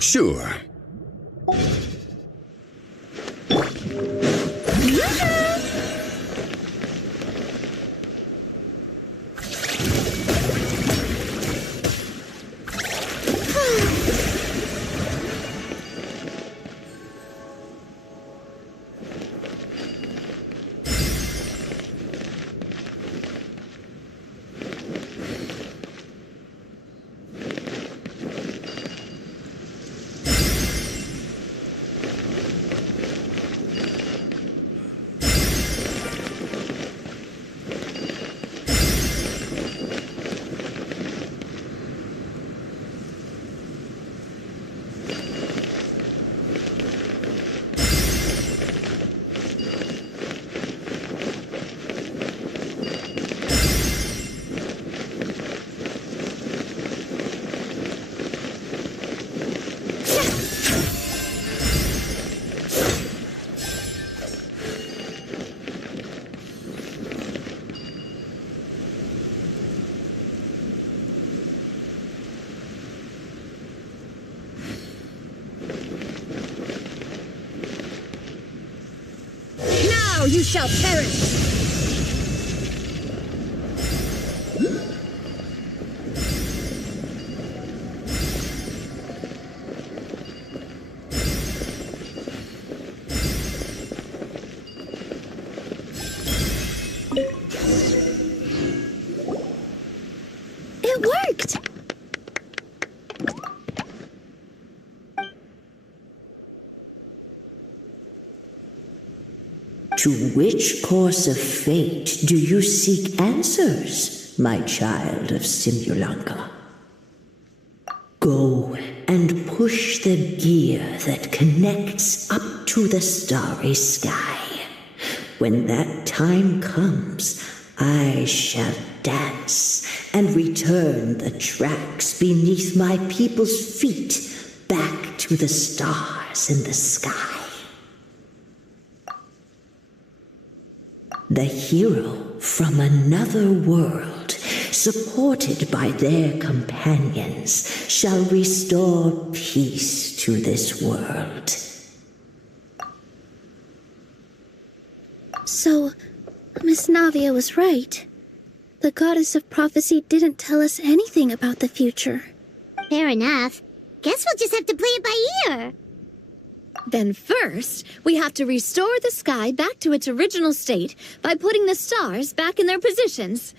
Sure. You shall perish! It worked! To which course of fate do you seek answers, my child of Simulanka? Go and push the gear that connects up to the starry sky. When that time comes, I shall dance and return the tracks beneath my people's feet back to the stars in the sky. The hero from another world, supported by their companions, shall restore peace to this world. So, Miss Navia was right. The goddess of prophecy didn't tell us anything about the future. Fair enough. Guess we'll just have to play it by ear. Then first, we have to restore the sky back to its original state by putting the stars back in their positions.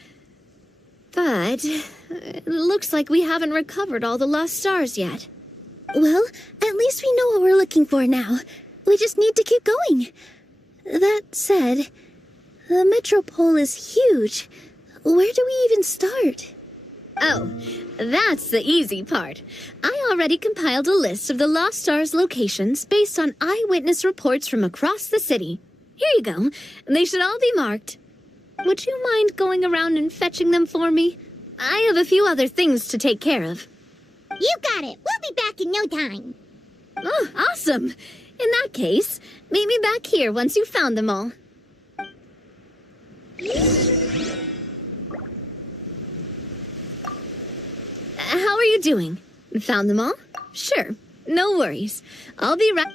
But it looks like we haven't recovered all the lost stars yet. Well, at least we know what we're looking for now. We just need to keep going. That said, the metropole is huge. Where do we even start? Oh, that's the easy part. I already compiled a list of the Lost Stars locations based on eyewitness reports from across the city. Here you go. They should all be marked. Would you mind going around and fetching them for me? I have a few other things to take care of. You got it. We'll be back in no time. Oh, awesome. In that case, meet me back here once you've found them all. How are you doing? Found them all? Sure. No worries. I'll be right...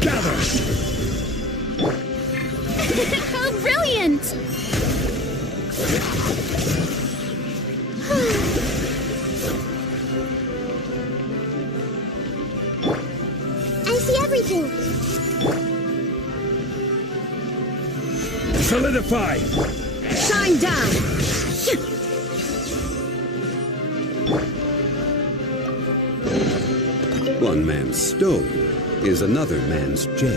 Gather! How brilliant! I see everything. Solidify! Shine down. One man's stone is another man's gem.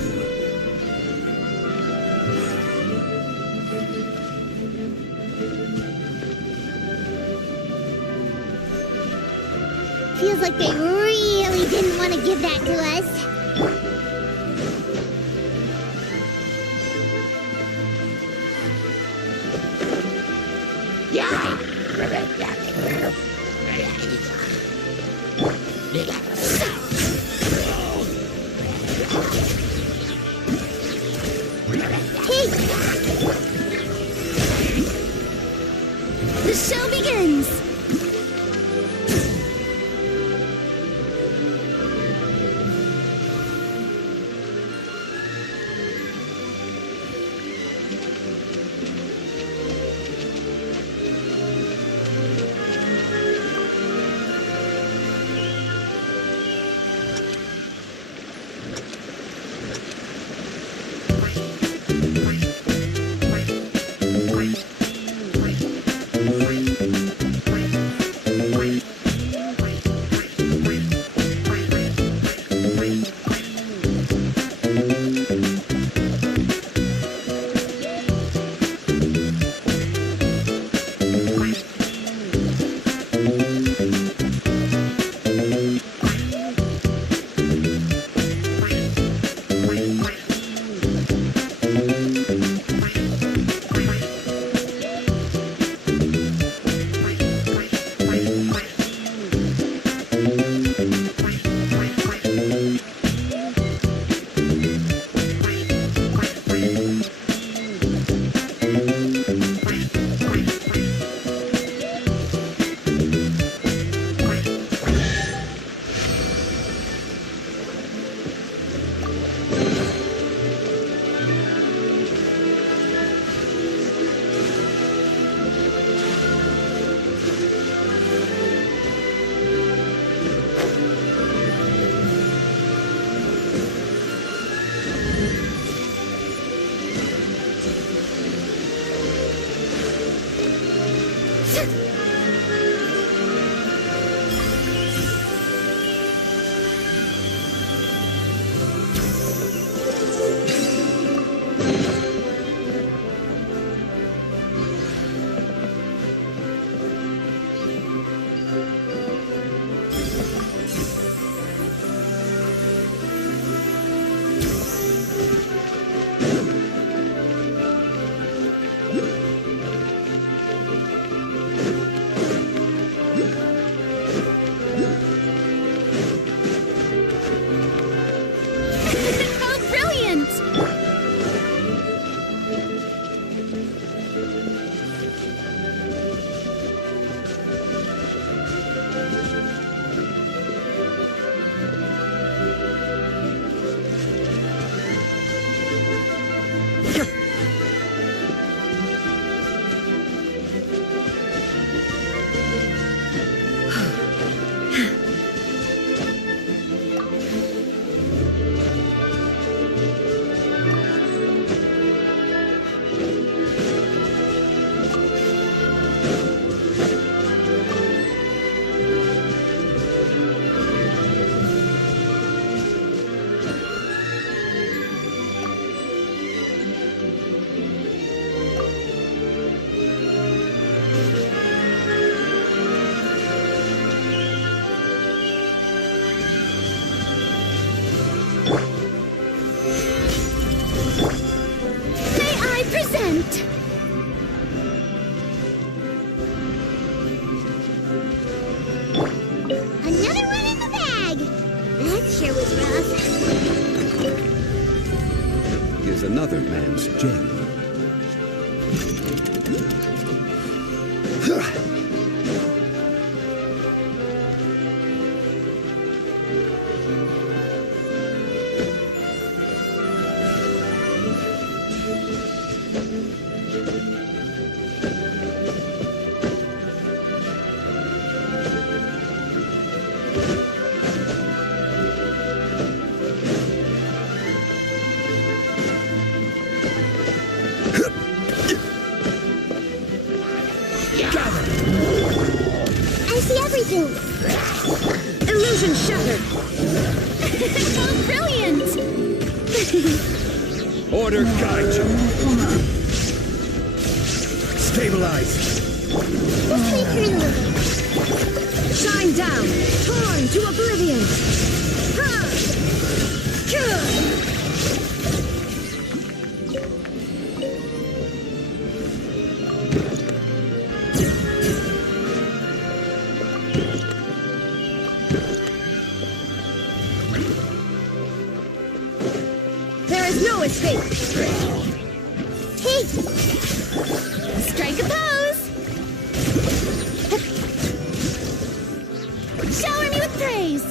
Feels like they really didn't want to give that to us. The show begins! another man's gem. Order guide you. Stabilize. Just wait here in a little. Shine down, torn to oblivion. Ha! There is no escape. Hey, Strike a pose. Shower me with praise.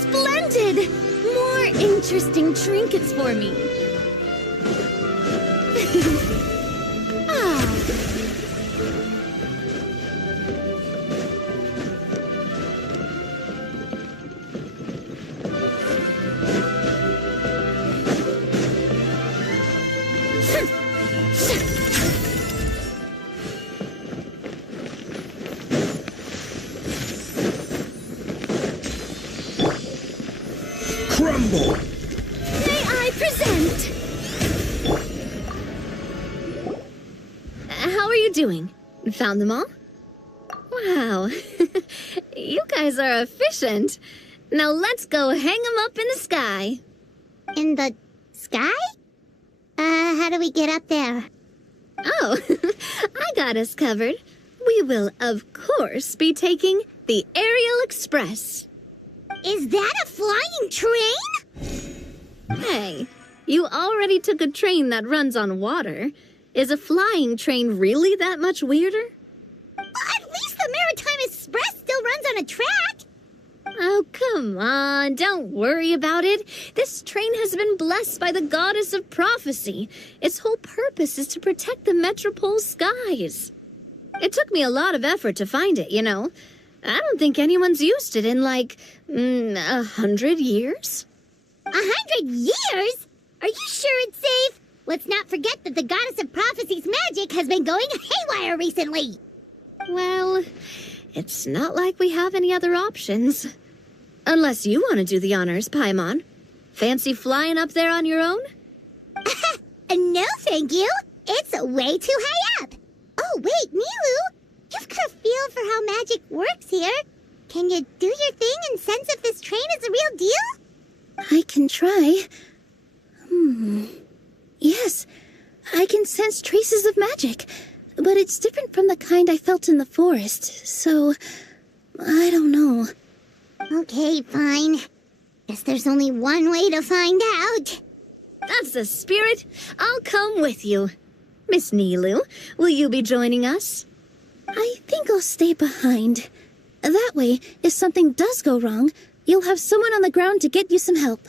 Splendid! More interesting trinkets for me. Ah. Crumble. May I present? How are you doing? Found them all? Wow. You guys are efficient. Now let's go hang them up in the sky. in the sky? How do we get up there? Oh, I got us covered. We will, of course, be taking the Aerial Express. Is that a flying train? Hey, you already took a train that runs on water. Is a flying train really that much weirder? At least the Maritime Express still runs on a track. Oh, come on, don't worry about it. This train has been blessed by the goddess of prophecy. Its whole purpose is to protect the Metropole skies. It took me a lot of effort to find it, you know. I don't think anyone's used it in, like, 100 years. 100 years? Are you sure it's safe? Let's not forget that the goddess of prophecy's magic has been going haywire recently. Well, it's not like we have any other options. Unless you want to do the honors, Paimon. Fancy flying up there on your own? No, thank you. It's way too high up. Oh, wait, Nilu. You've got a feel for how magic works here. Can you do your thing and sense if this train is a real deal? I can try. Yes, I can sense traces of magic, but it's different from the kind I felt in the forest, so I don't know. Okay, fine. Guess there's only one way to find out. That's the spirit. I'll come with you. Miss Nilu, will you be joining us? I think I'll stay behind. That way, if something does go wrong, you'll have someone on the ground to get you some help.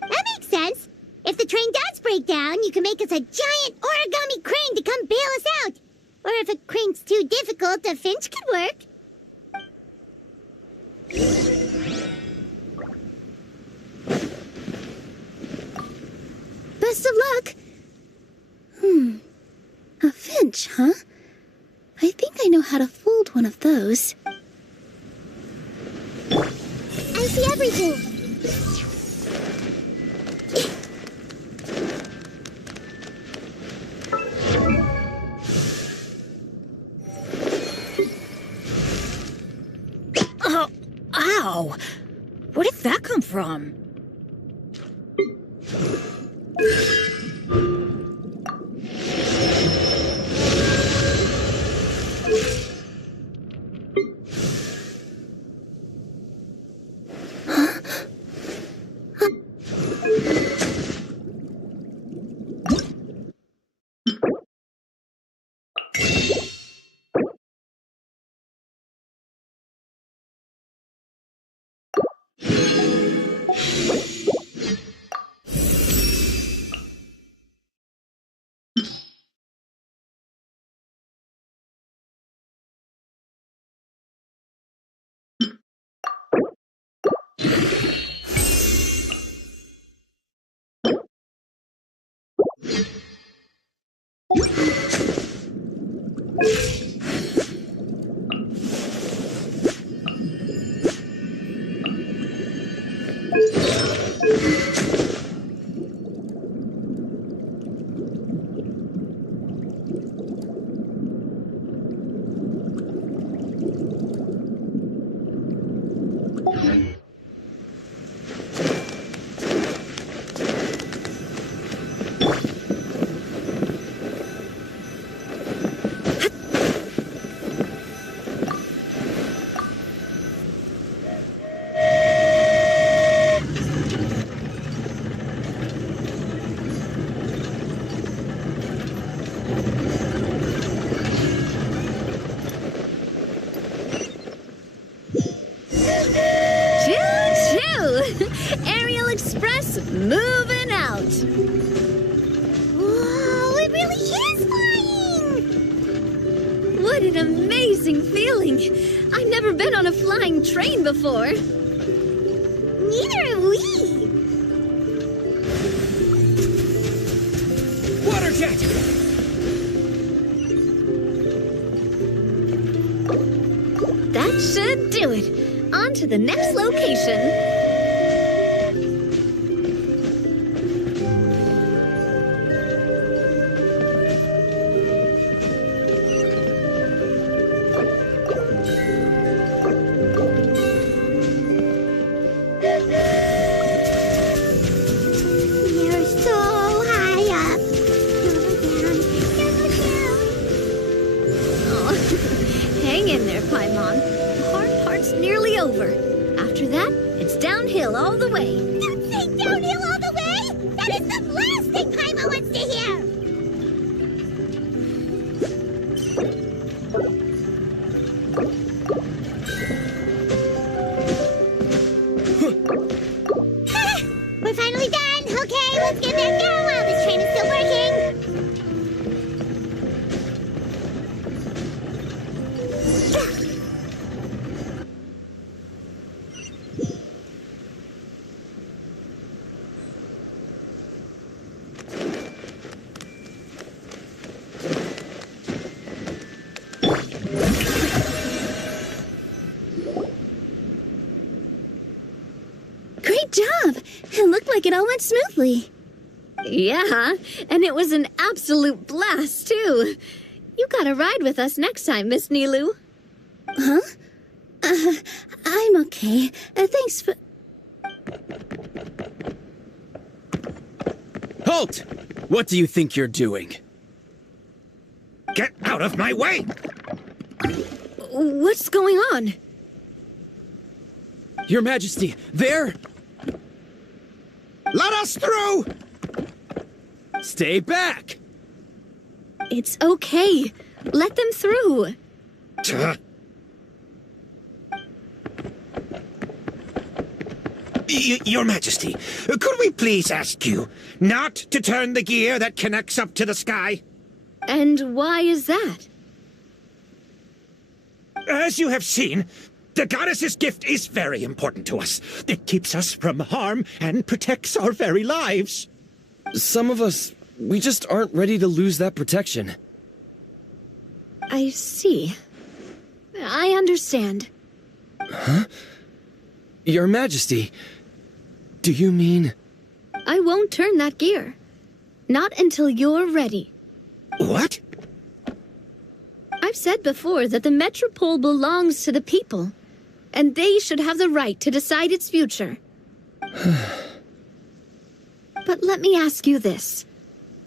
That makes sense. If the train does break down, you can make us a giant origami crane to come bail us out. Or if a crane's too difficult, a finch could work. Best of luck! A finch, huh? I think I know how to fold one of those. I see everything. Oh, ow! Where did that come from? What an amazing feeling! I've never been on a flying train before. Neither have we. Water jet! That should do it. On to the next location. You're so high up. Oh, hang in there, Paimon. The hard part's nearly over. After that, it's downhill all the way. Don't say downhill all the way! That is the last thing Paimon wants to hear! We're finally done! Okay, let's get back down while this train is still working! Great job! It looked like it all went smoothly. Yeah, and it was an absolute blast, too. You gotta ride with us next time, Miss Nilu. Huh? I'm okay. Thanks for... Halt! What do you think you're doing? Get out of my way! What's going on? Your Majesty, there! Let us through! Stay back! It's okay. Let them through. Your Majesty, could we please ask you not to turn the gear that connects up to the sky? And why is that? As you have seen, the goddess's gift is very important to us. It keeps us from harm and protects our very lives. Some of us, we just aren't ready to lose that protection. I see. I understand. Your Majesty, do you mean... I won't turn that gear. Not until you're ready. What? I've said before that the Metropole belongs to the people, and they should have the right to decide its future. But let me ask you this.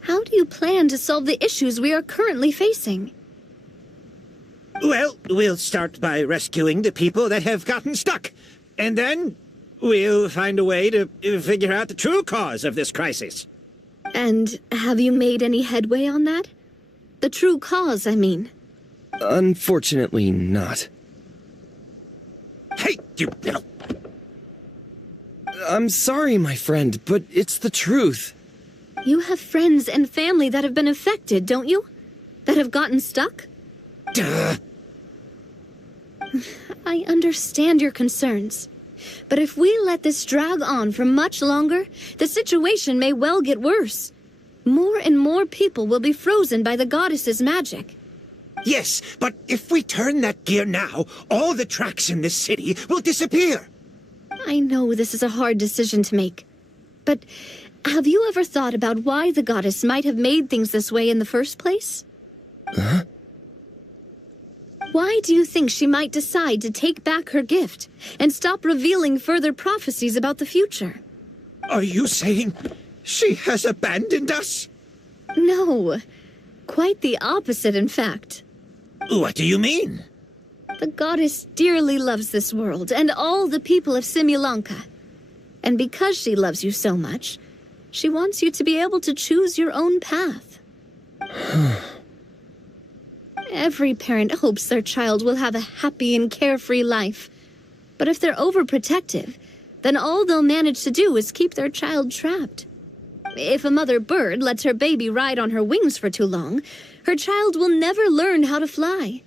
How do you plan to solve the issues we are currently facing? Well, we'll start by rescuing the people that have gotten stuck. And then we'll find a way to figure out the true cause of this crisis. And have you made any headway on that? The true cause, I mean. Unfortunately not. Hey, you little... I'm sorry, my friend, but it's the truth. You have friends and family that have been affected, don't you? That have gotten stuck? Duh. I understand your concerns. But if we let this drag on for much longer, the situation may well get worse. More and more people will be frozen by the goddess's magic. Yes, but if we turn that gear now, all the tracks in this city will disappear. I know this is a hard decision to make. But have you ever thought about why the goddess might have made things this way in the first place? Huh? Why do you think she might decide to take back her gift and stop revealing further prophecies about the future? Are you saying she has abandoned us? No. Quite the opposite, in fact. What do you mean? The goddess dearly loves this world and all the people of Simulanka. And because she loves you so much, she wants you to be able to choose your own path. Every parent hopes their child will have a happy and carefree life. But if they're overprotective, then all they'll manage to do is keep their child trapped. If a mother bird lets her baby ride on her wings for too long, her child will never learn how to fly.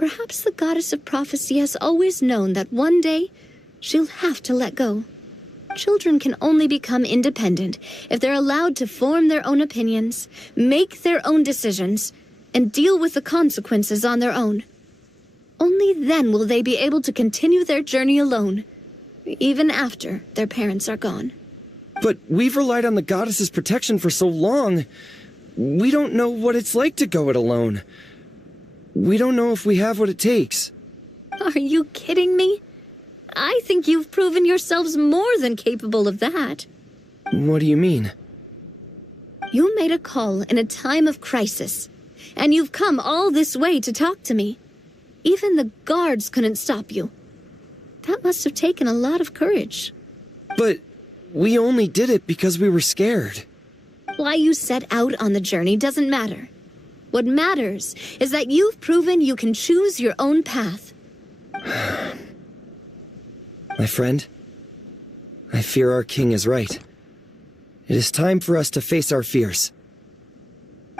Perhaps the goddess of prophecy has always known that one day she'll have to let go. Children can only become independent if they're allowed to form their own opinions, make their own decisions, and deal with the consequences on their own. Only then will they be able to continue their journey alone, even after their parents are gone. But we've relied on the goddess's protection for so long. We don't know what it's like to go it alone. We don't know if we have what it takes. Are you kidding me? I think you've proven yourselves more than capable of that. What do you mean? You made a call in a time of crisis, and you've come all this way to talk to me. Even the guards couldn't stop you. That must have taken a lot of courage. But we only did it because we were scared. Why you set out on the journey doesn't matter. What matters is that you've proven you can choose your own path. My friend, I fear our king is right. It is time for us to face our fears.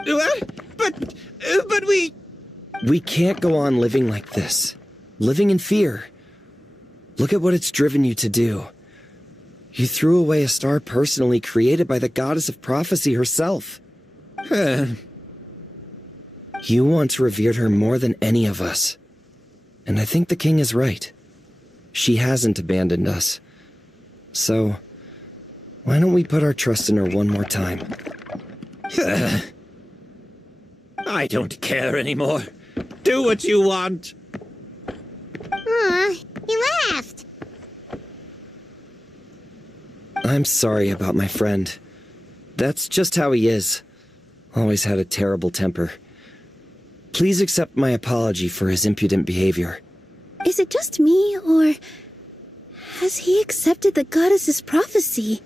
What? But we... We can't go on living like this. Living in fear. Look at what it's driven you to do. You threw away a star personally created by the goddess of prophecy herself. You once revered her more than any of us. And I think the king is right. She hasn't abandoned us. So, why don't we put our trust in her one more time? I don't care anymore. Do what you want. He left. I'm sorry about my friend. That's just how he is. Always had a terrible temper. Please accept my apology for his impudent behavior. Is it just me, or has he accepted the goddess's prophecy?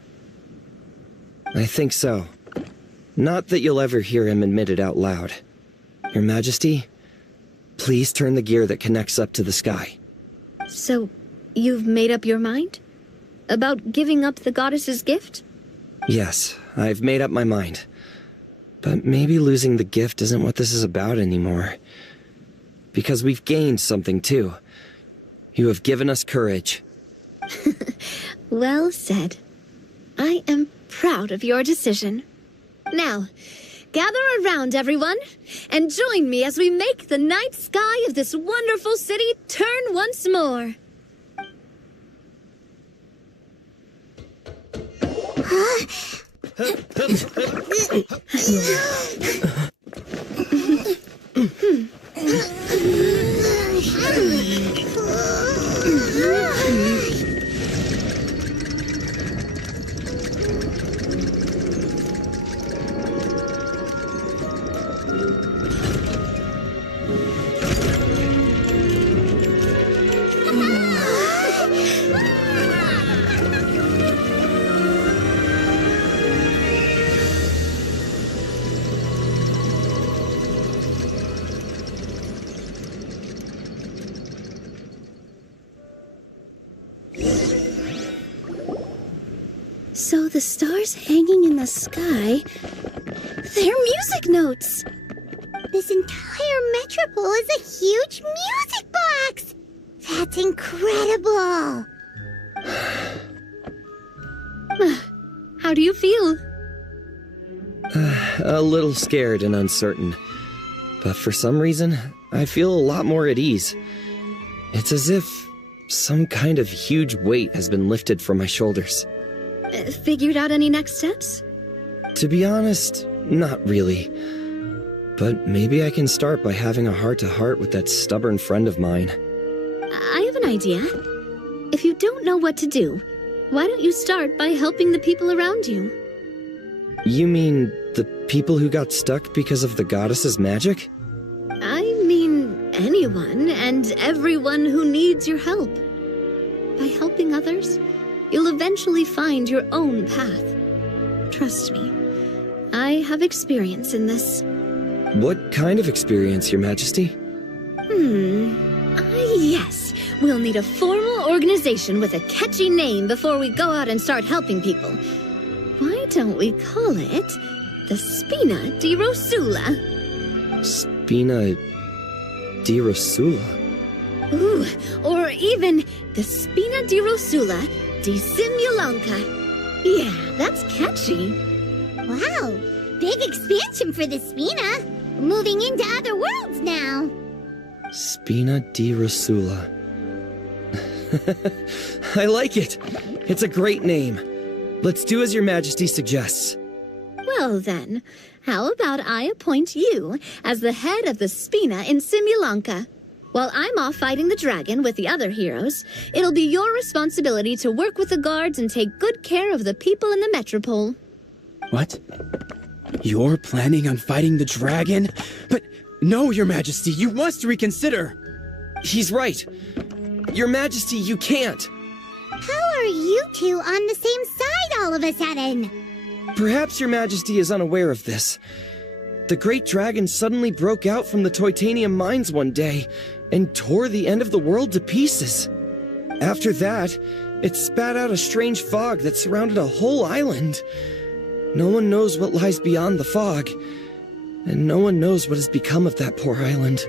I think so. Not that you'll ever hear him admit it out loud. Your Majesty, please turn the gear that connects up to the sky. So, you've made up your mind? About giving up the goddess's gift? Yes, I've made up my mind. But maybe losing the gift isn't what this is about anymore. Because we've gained something too. You have given us courage. Well said. I am proud of your decision. Now, gather around, everyone, and join me as we make the night sky of this wonderful city turn once more. So the stars hanging in the sky, they're music notes. This entire metropole is a huge music box. That's incredible. How do you feel? A little scared and uncertain. But for some reason, I feel a lot more at ease. It's as if some kind of huge weight has been lifted from my shoulders. Figured out any next steps? To be honest, not really. But maybe I can start by having a heart-to-heart with that stubborn friend of mine. I have an idea. If you don't know what to do, why don't you start by helping the people around you? You mean the people who got stuck because of the goddess's magic? I mean anyone and everyone who needs your help. By helping others, you'll eventually find your own path. Trust me, I have experience in this. What kind of experience, Your Majesty? Yes. We'll need a formal organization with a catchy name before we go out and start helping people. Why don't we call it the Spina di Rosula? Spina di Rosula. Ooh, or even the Spina di Rosula di Simulanka. Yeah, that's catchy. Wow, big expansion for the Spina. Moving into other worlds now. Spina di Rosula. I like it. It's a great name. Let's do as your majesty suggests. Well then, how about I appoint you as the head of the Spina in Simulanka? While I'm off fighting the dragon with the other heroes, it'll be your responsibility to work with the guards and take good care of the people in the metropole. What? You're planning on fighting the dragon? But no, Your Majesty, you must reconsider! He's right. Your majesty, you can't. How are you two on the same side all of a sudden? Perhaps your majesty is unaware of this. The great dragon suddenly broke out from the Titanium mines one day and tore the end of the world to pieces. After that, it spat out a strange fog that surrounded a whole island. No one knows what lies beyond the fog, and no one knows what has become of that poor island.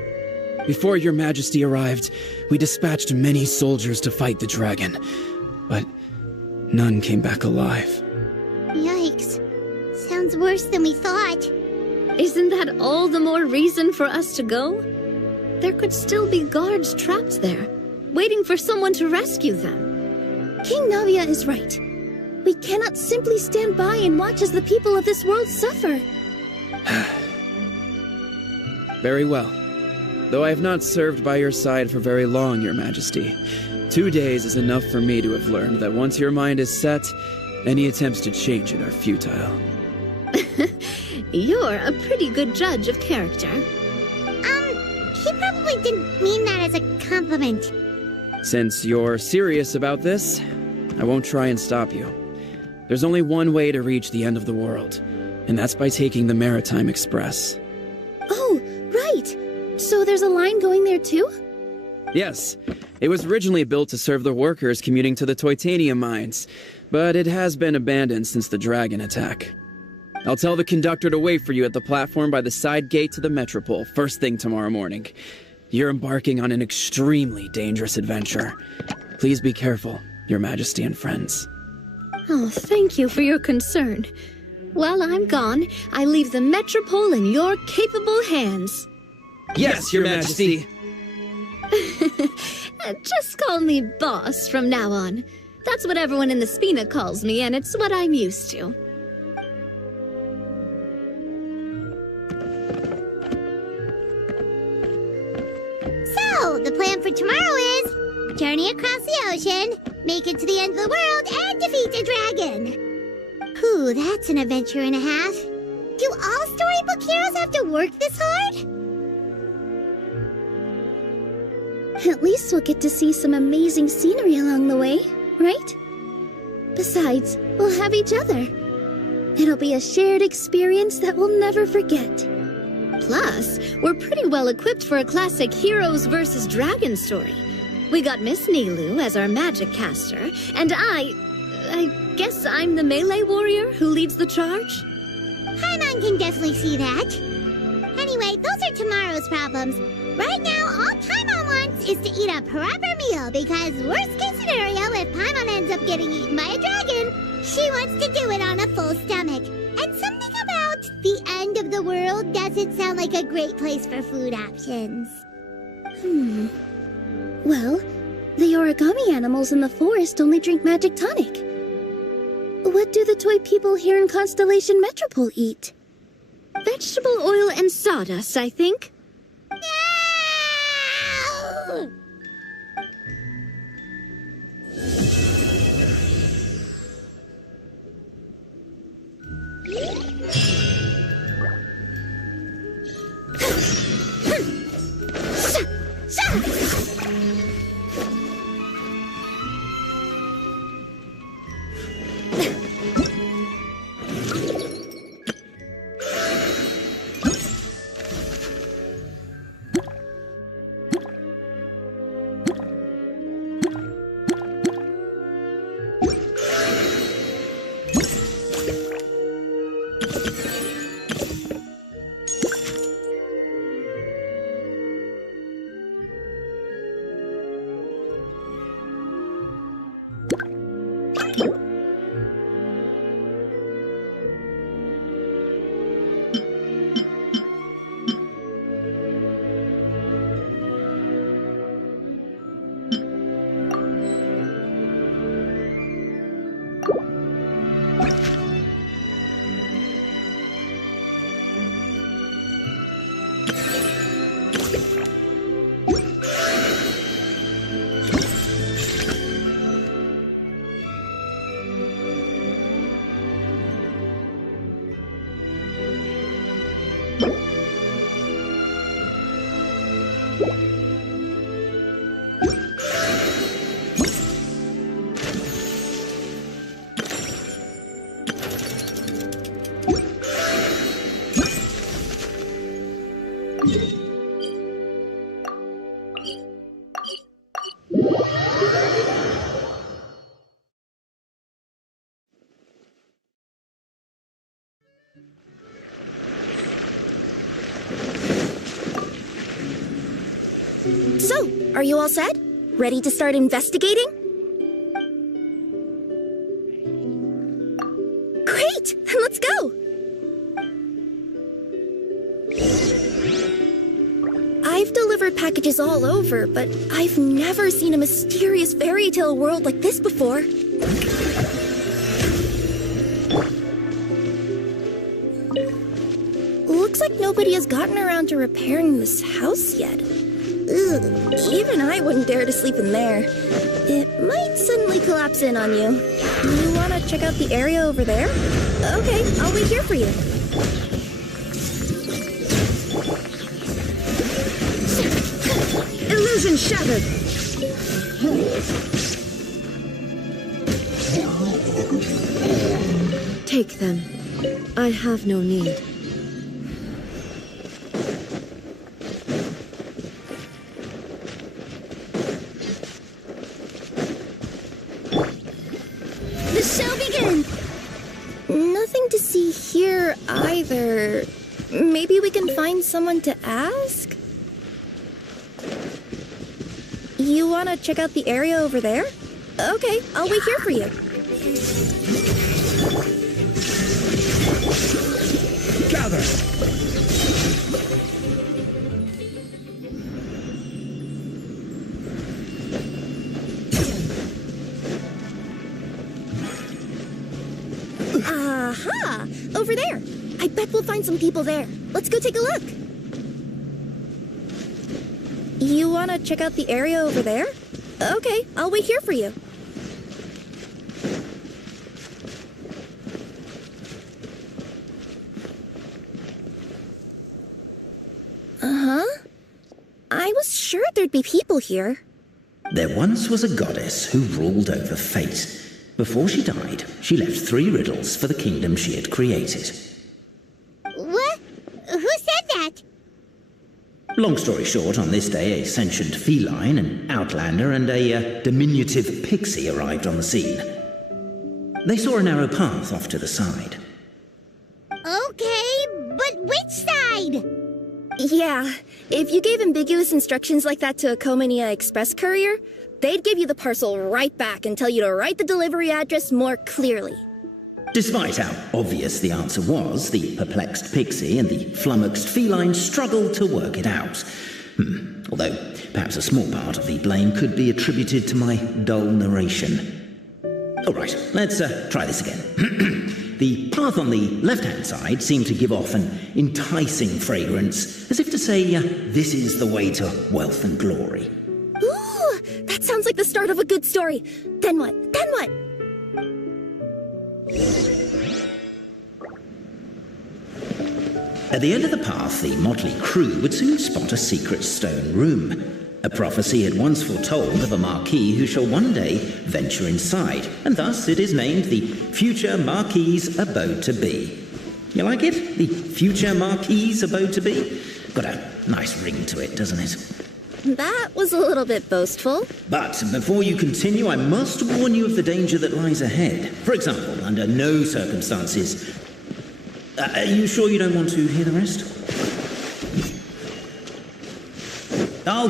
Before Your Majesty arrived, we dispatched many soldiers to fight the dragon, but none came back alive. Yikes. Sounds worse than we thought. Isn't that all the more reason for us to go? There could still be guards trapped there, waiting for someone to rescue them. King Navia is right. We cannot simply stand by and watch as the people of this world suffer. Very well. Though I have not served by your side for very long, Your Majesty. 2 days is enough for me to have learned that once your mind is set, any attempts to change it are futile. You're a pretty good judge of character. He probably didn't mean that as a compliment. Since you're serious about this, I won't try and stop you. There's only one way to reach the end of the world, and that's by taking the Maritime Express. Oh, right. So there's a line going there too? Yes, it was originally built to serve the workers commuting to the titanium mines, but it has been abandoned since the dragon attack. I'll tell the conductor to wait for you at the platform by the side gate to the metropole first thing tomorrow morning. You're embarking on an extremely dangerous adventure. Please be careful, Your Majesty and friends. Oh, thank you for your concern. While I'm gone, I leave the metropole in your capable hands. Yes, Your Majesty. Just call me boss from now on. That's what everyone in the Spina calls me, and it's what I'm used to. So, the plan for tomorrow is journey across the ocean, make it to the end of the world, and defeat the dragon. Whew, that's an adventure and a half. Do all storybook heroes have to work this hard? At least we'll get to see some amazing scenery along the way, right? Besides, we'll have each other. It'll be a shared experience that we'll never forget. Plus, we're pretty well equipped for a classic heroes versus dragon story. We got Miss Nilu as our magic caster, and I guess I'm the melee warrior who leads the charge? Paimon can definitely see that. Anyway, those are tomorrow's problems. Right now, all Paimon wants is to eat a proper meal, because worst case scenario, if Paimon ends up getting eaten by a dragon, she wants to do it on a full stomach. And something about the end of the world doesn't sound like a great place for food options. Well, the origami animals in the forest only drink magic tonic. What do the toy people here in Constellation Metropole eat? Vegetable oil and sawdust, I think. No! So, are you all set? Ready to start investigating? Great! Let's go! I've delivered packages all over, but I've never seen a mysterious fairy tale world like this before. Looks like nobody has gotten around to repairing this house yet. Ugh, even I wouldn't dare to sleep in there. It might suddenly collapse in on you. You want to check out the area over there? Okay, I'll wait here for you. Illusion shattered! Take them. I have no need. The show begins! Nothing to see here either. Maybe we can find someone to ask? You want to check out the area over there? Okay, I'll wait here for you. Gather! Aha! Over there! I bet we'll find some people there. Let's go take a look. You want to check out the area over there? Okay, I'll wait here for you. Uh-huh. I was sure there'd be people here. There once was a goddess who ruled over fate. Before she died, she left 3 riddles for the kingdom she had created. What? Who said that? Long story short, on this day, a sentient feline, an outlander, and a diminutive pixie arrived on the scene. They saw a narrow path off to the side. Okay, but which side? Yeah, if you gave ambiguous instructions like that to a Comania Express courier, they'd give you the parcel right back and tell you to write the delivery address more clearly. Despite how obvious the answer was, the perplexed pixie and the flummoxed feline struggled to work it out. Although, perhaps a small part of the blame could be attributed to my dull narration. Alright, let's try this again. The path on the left-hand side seemed to give off an enticing fragrance, as if to say, this is the way to wealth and glory. Ooh, that sounds like the start of a good story. Then what? Then what? At the end of the path, the motley crew would soon spot a secret stone room. A prophecy had once foretold of a Marquis who shall one day venture inside, and thus it is named the future Marquis's abode to be. You like it? The future Marquis's abode to be? Got a nice ring to it, doesn't it? That was a little bit boastful. But before you continue, I must warn you of the danger that lies ahead. For example, under no circumstances... are you sure you don't want to hear the rest? Oh...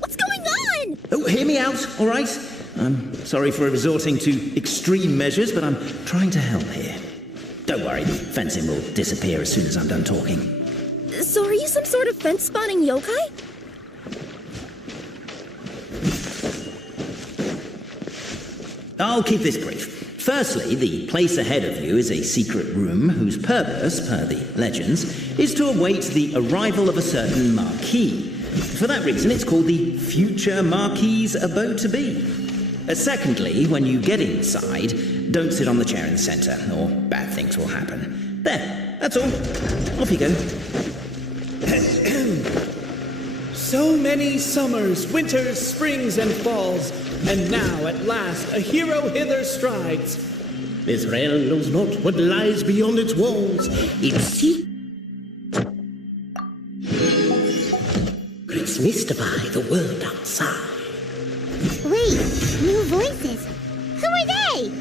What's going on? Oh, hear me out, all right? I'm sorry for resorting to extreme measures, but I'm trying to help here. Don't worry, the fencing will disappear as soon as I'm done talking. So are you some sort of fence-spawning yokai? I'll keep this brief. Firstly, the place ahead of you is a secret room whose purpose, per the legends, is to await the arrival of a certain Marquis. For that reason, it's called the future Marquis's abode to be. Secondly, when you get inside, don't sit on the chair in the centre, or bad things will happen. There, That's all. Off you go. So many summers, winters, springs, and falls, and now at last a hero hither strides. This realm knows not what lies beyond its walls. Its secrets mystify the world outside. Wait, new voices. Who are they?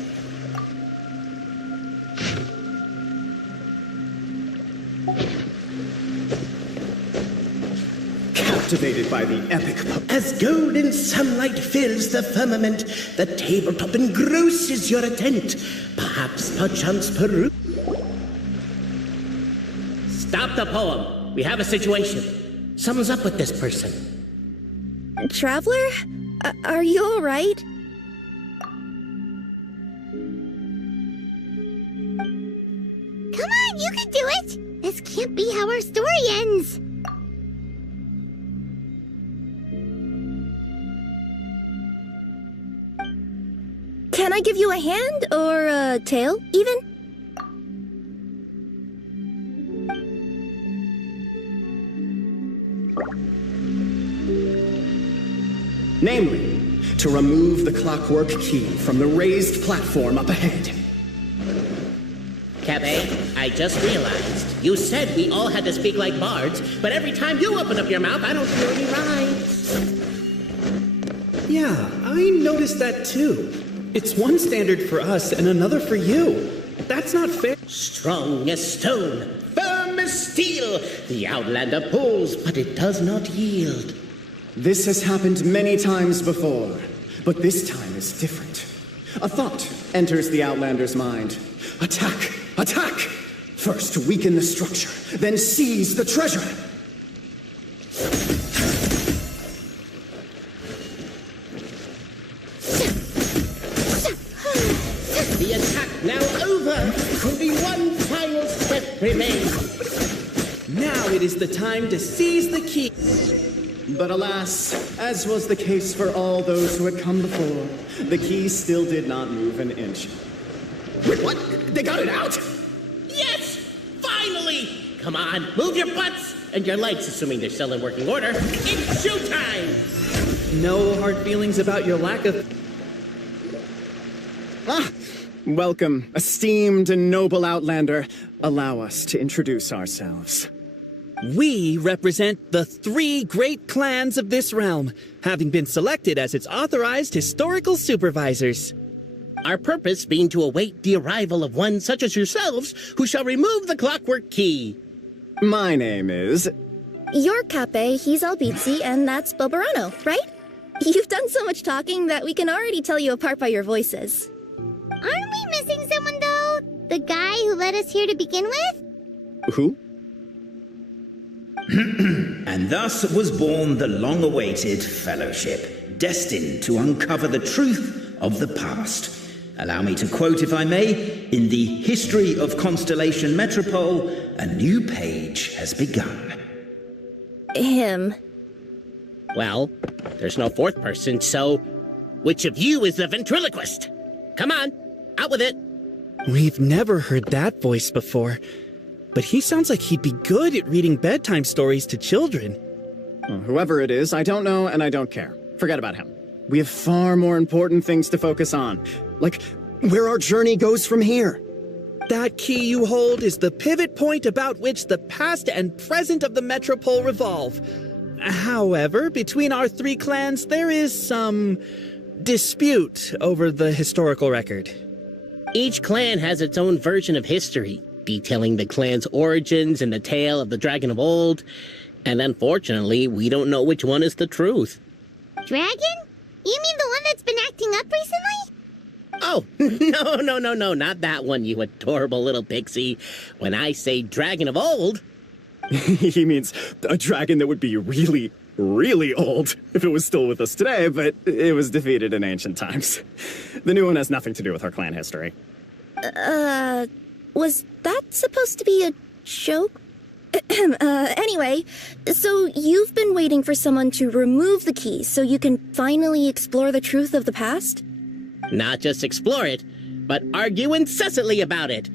Captivated by the epic As golden sunlight fills the firmament, the tabletop engrosses your attent. Perhaps, perchance, Stop the poem. We have a situation. Something's up with this person. Traveler? Are you alright? Come on, you can do it! This can't be how our story ends. Can I give you a hand or a tail, even? namely, to remove the clockwork key from the raised platform up ahead. Cabe, I just realized. You said we all had to speak like bards, but every time you open up your mouth, I don't hear any rhymes. Yeah, I noticed that too. It's one standard for us and another for you. That's not fair. Strong as stone, firm as steel. The Outlander pulls, but it does not yield. This has happened many times before, but this time is different. A thought enters the Outlander's mind. Attack! Attack! First weaken the structure, then seize the treasure! The attack now over! Only one final step remains. Now it is the time to seize the key. But alas, as was the case for all those who had come before, the key still did not move an inch. Wait, what? They got it out? Yes! Finally! Come on, move your butts! And your legs, assuming they're still in working order. It's showtime! No hard feelings about your lack of... Welcome, esteemed and noble Outlander. Allow us to introduce ourselves. We represent the 3 great clans of this realm, having been selected as its authorized historical supervisors. Our purpose being to await the arrival of one such as yourselves, who shall remove the clockwork key. My name is... You're Cape, he's Albizzi, and that's Bobarano, right? You've done so much talking that we can already tell you apart by your voices. Aren't we missing someone, though? The guy who led us here to begin with? Who? And thus was born the long-awaited fellowship, destined to uncover the truth of the past. Allow me to quote, if I may, in the history of Constellation Metropole, a new page has begun. Him. Well, there's no 4th person, so which of you is the ventriloquist? Come on, out with it. We've never heard that voice before, but he sounds like he'd be good at reading bedtime stories to children. Well, whoever it is, I don't know and I don't care. Forget about him. We have far more important things to focus on, like where our journey goes from here. That key you hold is the pivot point about which the past and present of the Metropole revolve. However, between our 3 clans, there is some dispute over the historical record. Each clan has its own version of history, detailing the clan's origins and the tale of the Dragon of Old. And unfortunately, we don't know which one is the truth. Dragon? You mean the one that's been acting up recently? Oh, no, not that one, you adorable little pixie. When I say Dragon of Old... He means a dragon that would be really, really old if it was still with us today, but it was defeated in ancient times. The new one has nothing to do with our clan history. Was that supposed to be a joke? Anyway, so you've been waiting for someone to remove the key so you can finally explore the truth of the past? Not just explore it, but argue incessantly about it.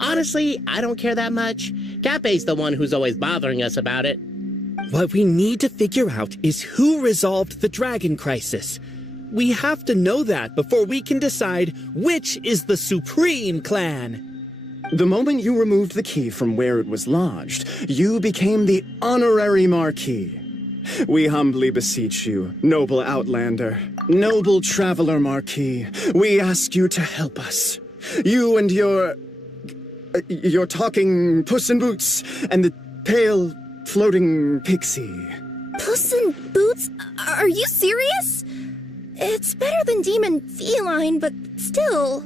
Honestly, I don't care that much. Cape's the one who's always bothering us about it. What we need to figure out is who resolved the dragon crisis. We have to know that before we can decide which is the supreme clan. The moment you removed the key from where it was lodged, you became the honorary Marquis. We humbly beseech you, noble outlander, noble traveler Marquis, we ask you to help us. You and your talking Puss in Boots and the pale floating pixie. Puss in Boots? Are you serious? It's better than demon feline, but still.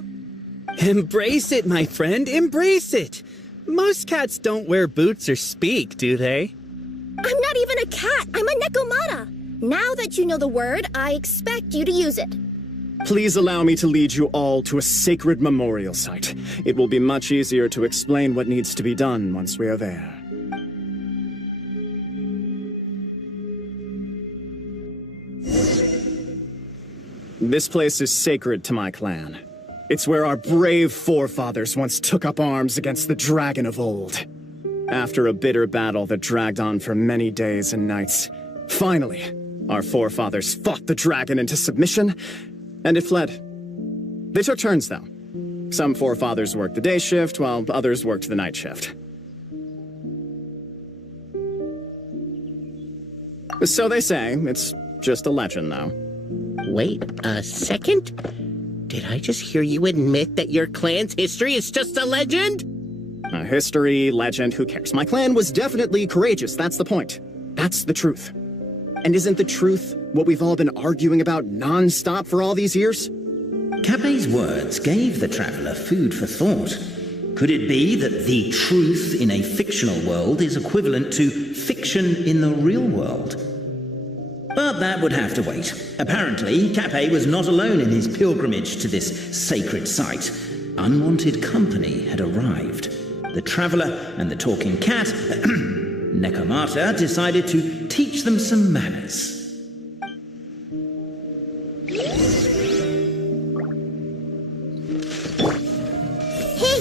Embrace it, my friend, embrace it. Most cats don't wear boots or speak, do they? I'm not even a cat, I'm a Nekomata. Now that you know the word, I expect you to use it. Please allow me to lead you all to a sacred memorial site. It will be much easier to explain what needs to be done once we are there. This place is sacred to my clan. It's where our brave forefathers once took up arms against the dragon of old. After a bitter battle that dragged on for many days and nights, finally, our forefathers fought the dragon into submission, and it fled. They took turns, though. Some forefathers worked the day shift, while others worked the night shift. So they say. It's just a legend, though. Wait a second? Did I just hear you admit that your clan's history is just a legend? History, legend, who cares? My clan was definitely courageous, that's the point. That's the truth. And isn't the truth what we've all been arguing about non-stop for all these years? Cape's words gave the traveler food for thought. Could it be that the truth in a fictional world is equivalent to fiction in the real world? But that would have to wait. Apparently, Cape was not alone in his pilgrimage to this sacred site. Unwanted company had arrived. The traveler and the talking cat, Nekomata, decided to teach them some manners. Hey!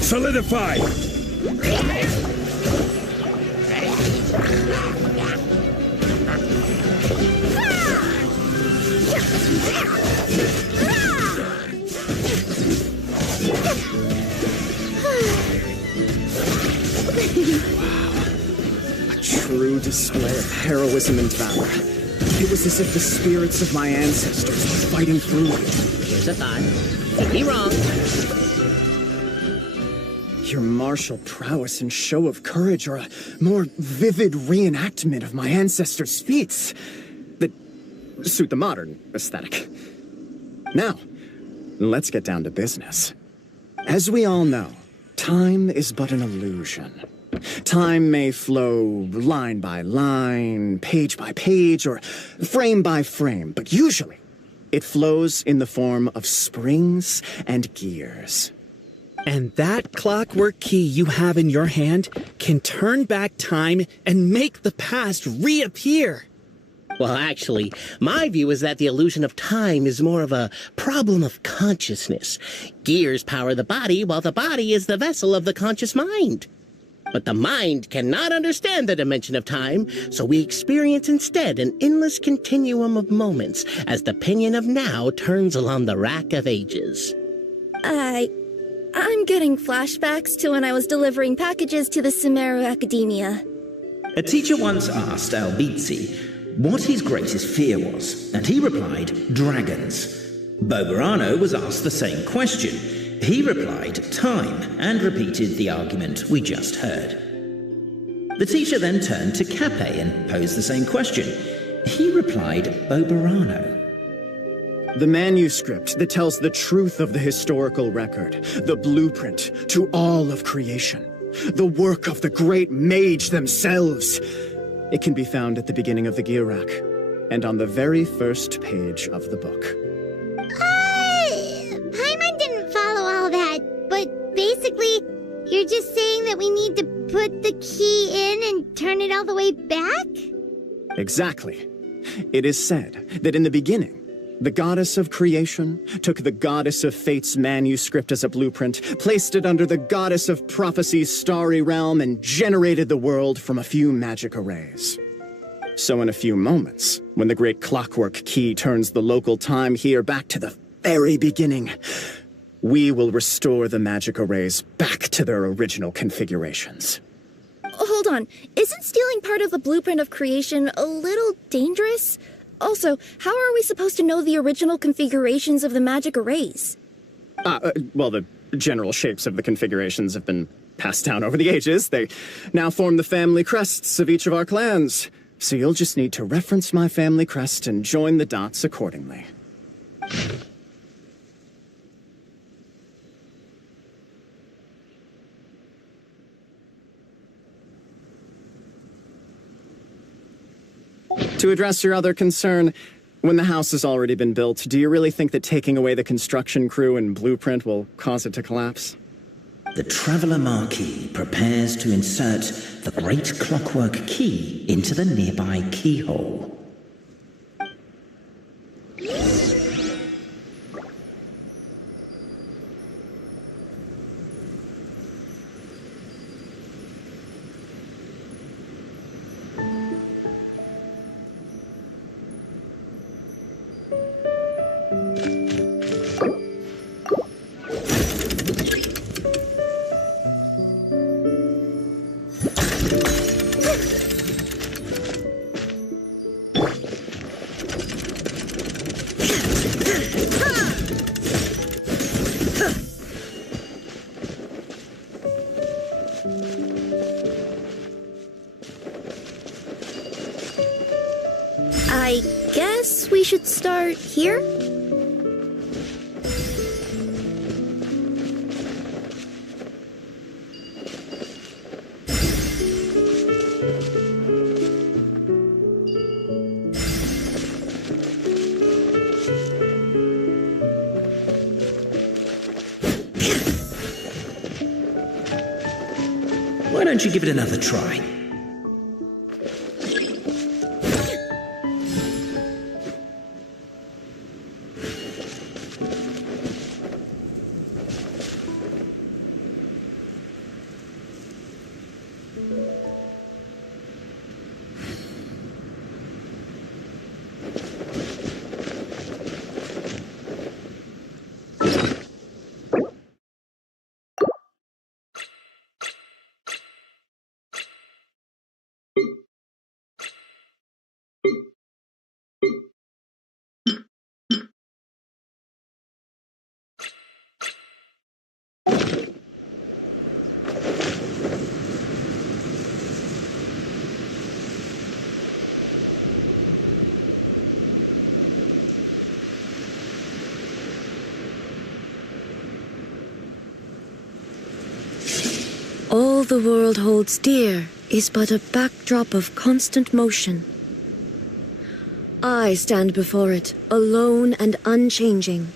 Solidify! True display of heroism and valor. It was as if the spirits of my ancestors were fighting through me. Here's a thought. Could be wrong. Your martial prowess and show of courage are a more vivid reenactment of my ancestors' feats that suit the modern aesthetic. Now, let's get down to business. As we all know, time is but an illusion. Time may flow line by line, page by page, or frame by frame, but usually it flows in the form of springs and gears. And that clockwork key you have in your hand can turn back time and make the past reappear. Well, actually, my view is that the illusion of time is more of a problem of consciousness. Gears power the body, while the body is the vessel of the conscious mind. But the mind cannot understand the dimension of time, so we experience instead an endless continuum of moments as the pinion of now turns along the rack of ages. I'm getting flashbacks to when I was delivering packages to the Sumeru Academia. A teacher once asked Albizzi what his greatest fear was, and he replied, dragons. Boberano was asked the same question. He replied, time, and repeated the argument we just heard. The teacher then turned to Cape and posed the same question. He replied, Boberano. The manuscript that tells the truth of the historical record, the blueprint to all of creation, the work of the great mage themselves. It can be found at the beginning of the Girak, and on the very first page of the book. Paimon didn't follow all that, but basically, you're just saying that we need to put the key in and turn it all the way back? Exactly. It is said that in the beginning, The goddess of creation took the goddess of fate's manuscript as a blueprint, placed it under the goddess of prophecy's starry realm, and generated the world from a few magic arrays. So in a few moments, when the great clockwork key turns the local time here back to the very beginning, we will restore the magic arrays back to their original configurations. Hold on, isn't stealing part of the blueprint of creation a little dangerous? Also, how are we supposed to know the original configurations of the magic arrays? Well, the general shapes of the configurations have been passed down over the ages. They now form the family crests of each of our clans. So you'll just need to reference my family crest and join the dots accordingly. To address your other concern, when the house has already been built, do you really think that taking away the construction crew and blueprint will cause it to collapse? The Traveler Marquis prepares to insert the great clockwork key into the nearby keyhole. I guess we should start here? Why don't you give it another try? All the world holds dear is but a backdrop of constant motion. I stand before it, alone and unchanging.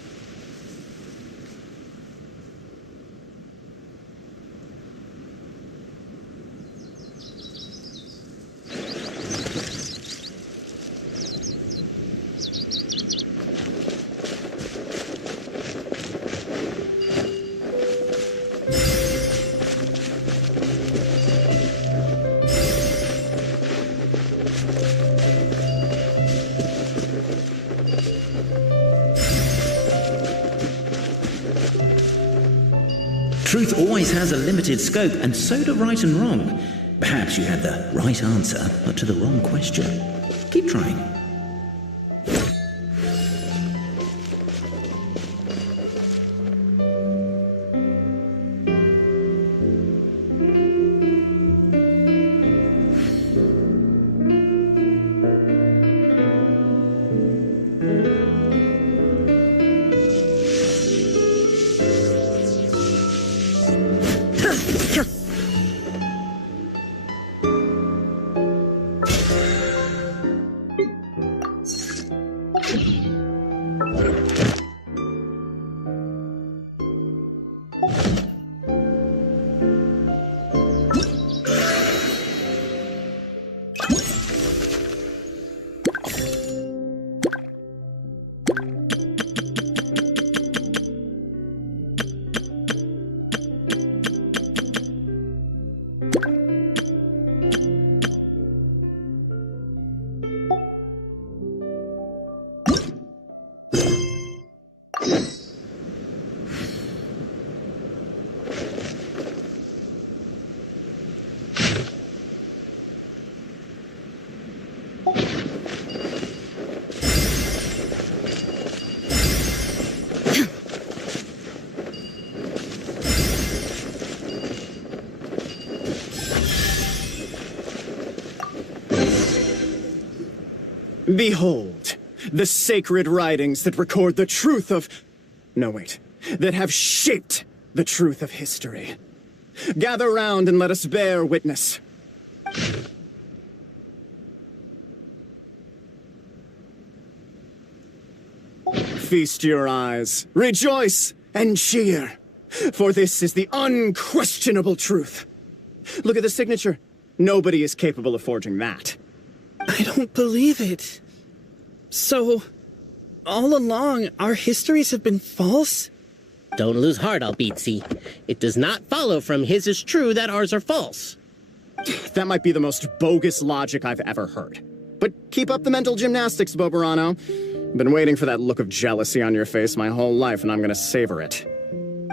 Truth always has a limited scope, and so do right and wrong. Perhaps you had the right answer, but to the wrong question. Keep trying. Behold, the sacred writings that record the truth of... No, wait. That have shaped the truth of history. Gather round and let us bear witness. Feast your eyes, rejoice, and cheer, for this is the unquestionable truth. Look at the signature. Nobody is capable of forging that. I don't believe it. So, all along, our histories have been false? Don't lose heart, Albizzi. It does not follow from his is true that ours are false. That might be the most bogus logic I've ever heard. But keep up the mental gymnastics, Boberano. Been waiting for that look of jealousy on your face my whole life, and I'm gonna savor it.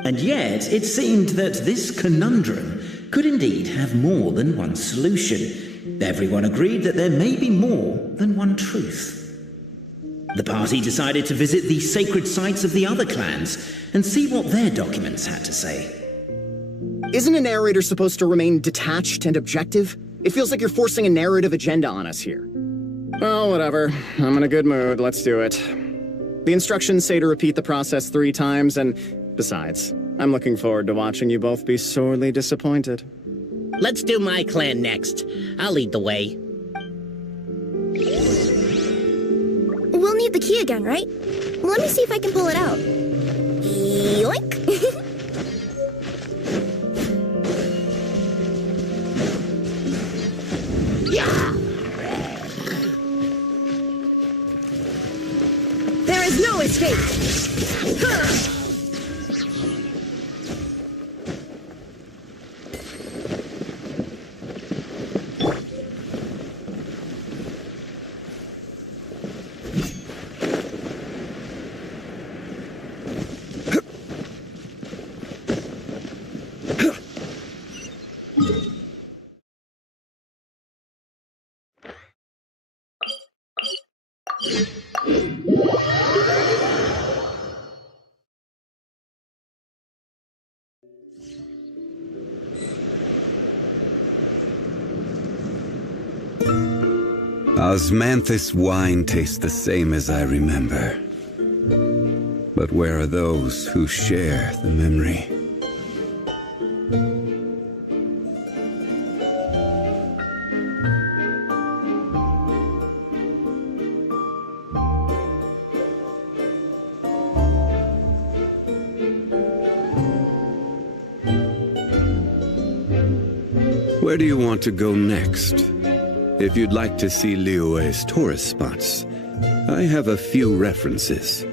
And yet, it seemed that this conundrum could indeed have more than one solution. Everyone agreed that there may be more than one truth. The party decided to visit the sacred sites of the other clans and see what their documents had to say. Isn't a narrator supposed to remain detached and objective? It feels like you're forcing a narrative agenda on us here. Well, whatever. I'm in a good mood. Let's do it. The instructions say to repeat the process 3 times, and besides, I'm looking forward to watching you both be sorely disappointed. Let's do my clan next. I'll lead the way. We'll need the key again, right? Let me see if I can pull it out. Yoink! Yeah! There is no escape! Osmanthus wine tastes the same as I remember. But where are those who share the memory? Where do you want to go next? If you'd like to see Liyue's tourist spots, I have a few references.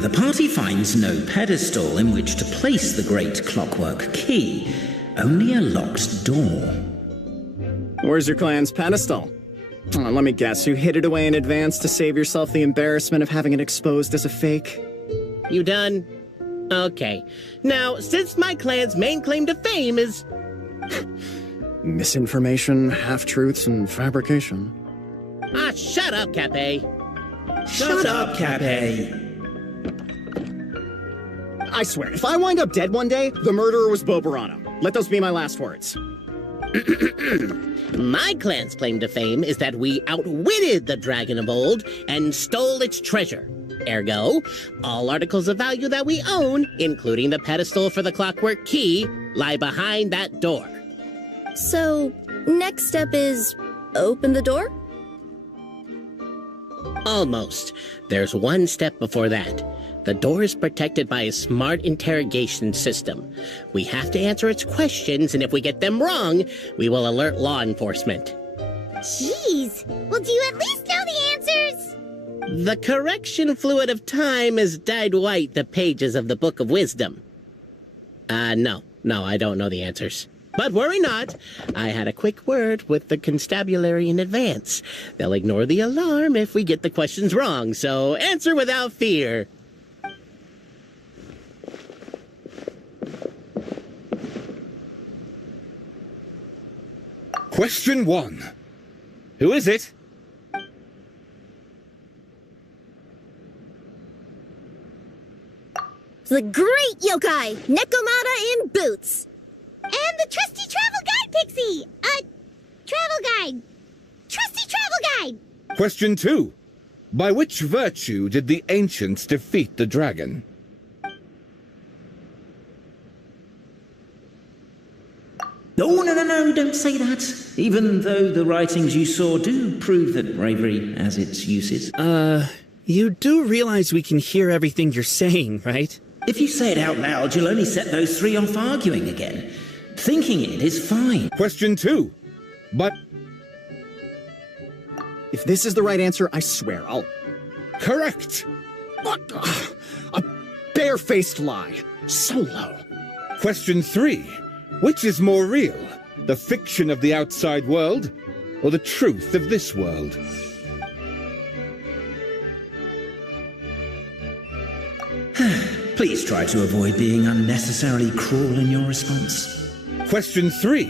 The party finds no pedestal in which to place the great clockwork key, only a locked door. Where's your clan's pedestal? Let me guess, you hid it away in advance to save yourself the embarrassment of having it exposed as a fake? You done? Okay. Now, since my clan's main claim to fame is... Misinformation, half-truths, and fabrication. Ah, shut up, Cape. Shut up, Cape. I swear, if I wind up dead one day, the murderer was Boberano. Let those be my last words. My clan's claim to fame is that we outwitted the Dragon of Old and stole its treasure. Ergo, all articles of value that we own, including the pedestal for the clockwork key, lie behind that door. So, next step is open the door? Almost. There's one step before that. The door is protected by a smart interrogation system. We have to answer its questions, and if we get them wrong, we will alert law enforcement. Jeez. Well, do you at least know the answers? The correction fluid of time has dyed white the pages of the Book of Wisdom. No, I don't know the answers. But worry not. I had a quick word with the constabulary in advance. They'll ignore the alarm if we get the questions wrong, so answer without fear. Question 1. Who is it? The great yokai, Nekomata in boots. And the trusty travel guide, Pixie! Travel guide. Trusty travel guide! Question 2. By which virtue did the ancients defeat the dragon? No, don't say that. Even though the writings you saw do prove that bravery has its uses. You do realize we can hear everything you're saying, right? If you say it out loud, you'll only set those three off arguing again. Thinking it is fine. Question 2. But... If this is the right answer, I swear I'll... Correct! What? A barefaced lie. So low. Question 3. Which is more real? The fiction of the outside world, or the truth of this world? Please try to avoid being unnecessarily cruel in your response. Question 3.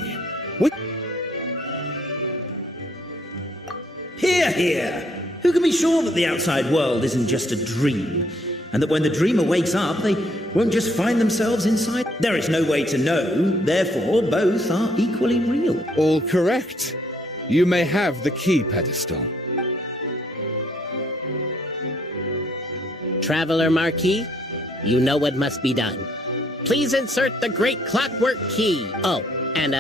Hear! Who can be sure that the outside world isn't just a dream? And that when the dreamer wakes up, they won't just find themselves inside? There is no way to know, therefore both are equally real. All correct. You may have the key pedestal. Traveler Marquis, you know what must be done. Please insert the great clockwork key. Oh, and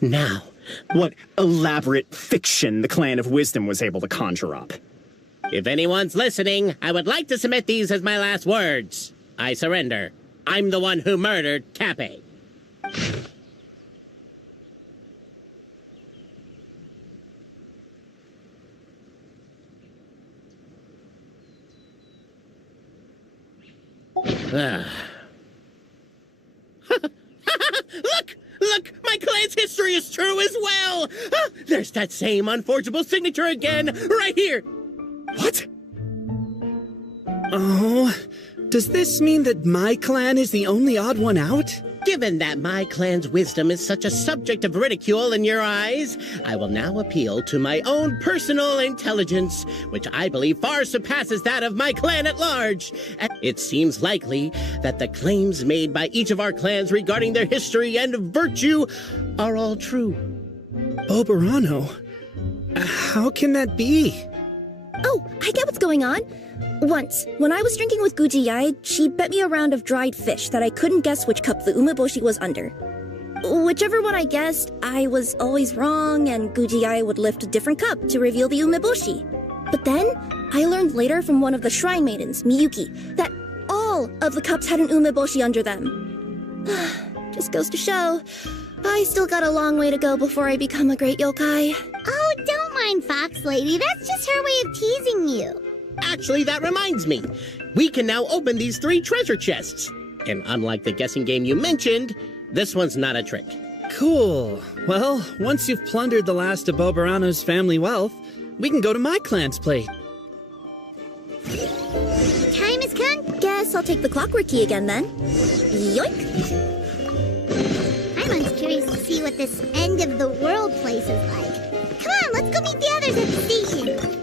Now, what elaborate fiction the Clan of Wisdom was able to conjure up. If anyone's listening, I would like to submit these as my last words. I surrender. I'm the one who murdered Cappe. Look! My clan's history is true as well! There's that same unforgeable signature again, right here! What? Oh, does this mean that my clan is the only odd one out? Given that my clan's wisdom is such a subject of ridicule in your eyes, I will now appeal to my own personal intelligence, which I believe far surpasses that of my clan at large. It seems likely that the claims made by each of our clans regarding their history and virtue are all true. Oberano? How can that be? Oh, I get what's going on. Once, when I was drinking with Gujiyai, she bet me a round of dried fish that I couldn't guess which cup the umeboshi was under. Whichever one I guessed, I was always wrong, and Gujiyai would lift a different cup to reveal the umeboshi. But then, I learned later from one of the shrine maidens, Miyuki, that all of the cups had an umeboshi under them. Just goes to show, I still got a long way to go before I become a great yokai. Oh, don't mind Fox Lady. That's just her way of teasing you. Actually, that reminds me. We can now open these 3 treasure chests. And unlike the guessing game you mentioned, this one's not a trick. Cool. Well, once you've plundered the last of Oberano's family wealth, we can go to my clan's plate. Time has come. Guess I'll take the clockwork key again then. Yoink! I'm curious to see what this end of the world place is like. Come on, let's go meet the others at the station.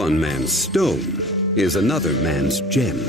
One man's stone is another man's gem.